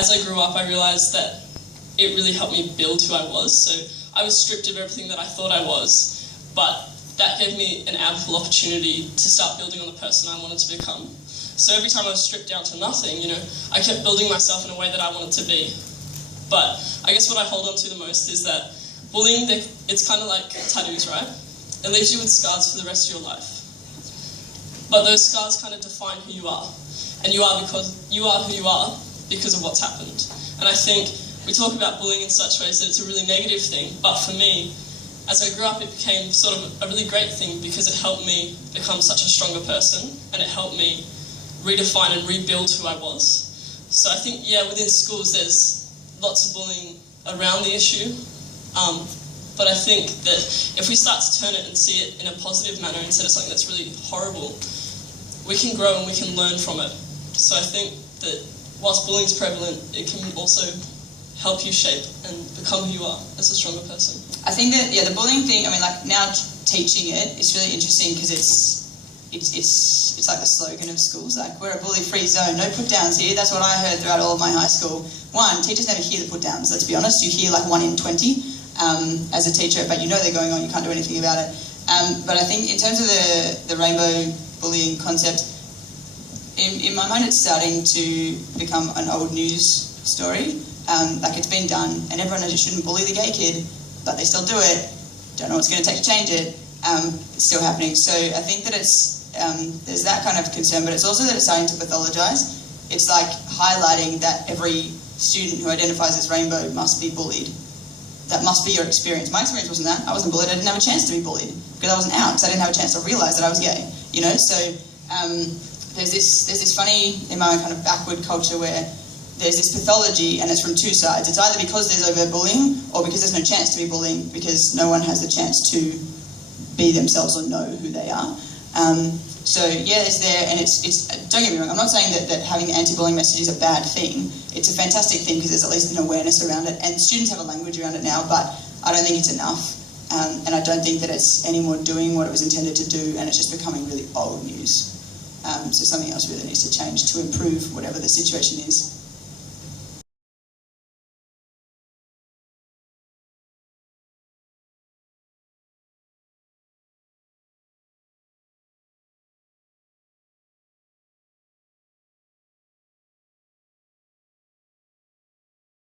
as I grew up, I realised that it really helped me build who I was. So I was stripped of everything that I thought I was, but that gave me an ample opportunity to start building on the person I wanted to become. So every time I was stripped down to nothing, I kept building myself in a way that I wanted to be. But I guess what I hold on to the most is that bullying, it's kind of like tattoos, right? It leaves you with scars for the rest of your life. But those scars kind of define who you are. And you are who you are because of what's happened. And I think we talk about bullying in such ways that it's a really negative thing, but for me, as I grew up, it became sort of a really great thing because it helped me become such a stronger person, and it helped me redefine and rebuild who I was. So I think, within schools there's lots of bullying around the issue, but I think that if we start to turn it and see it in a positive manner instead of something that's really horrible, we can grow and we can learn from it. So I think that whilst bullying is prevalent, it can also help you shape and become who you are as a stronger person. I think that, the bullying thing, now teaching it, it's really interesting because it's like the slogan of schools, like, we're a bully-free zone, no put-downs here. That's what I heard throughout all of my high school. One, teachers never hear the put-downs, let's be honest. You hear like 1 in 20 as a teacher, but they're going on, you can't do anything about it. But I think in terms of the rainbow bullying concept, in my mind it's starting to become an old news story. Like, it's been done, and everyone knows you shouldn't bully the gay kid, but they still do it. Don't know what it's going to take to change it. It's still happening. So I think that there's that kind of concern, but it's also that it's starting to pathologize. It's like highlighting that every student who identifies as rainbow must be bullied. That must be your experience. My experience wasn't that. I wasn't bullied. I didn't have a chance to be bullied because I wasn't out, because I didn't have a chance to realise that I was gay. So there's this funny, in my own kind of backward culture, where there's this pathology, and it's from two sides. It's either because there's overt bullying, or because there's no chance to be bullying, because no one has the chance to be themselves or know who they are. It's there, and it's don't get me wrong, I'm not saying that having the anti-bullying message is a bad thing. It's a fantastic thing because there's at least an awareness around it, and students have a language around it now, but I don't think it's enough. And I don't think that it's anymore doing what it was intended to do, and it's just becoming really old news. So something else really needs to change to improve whatever the situation is.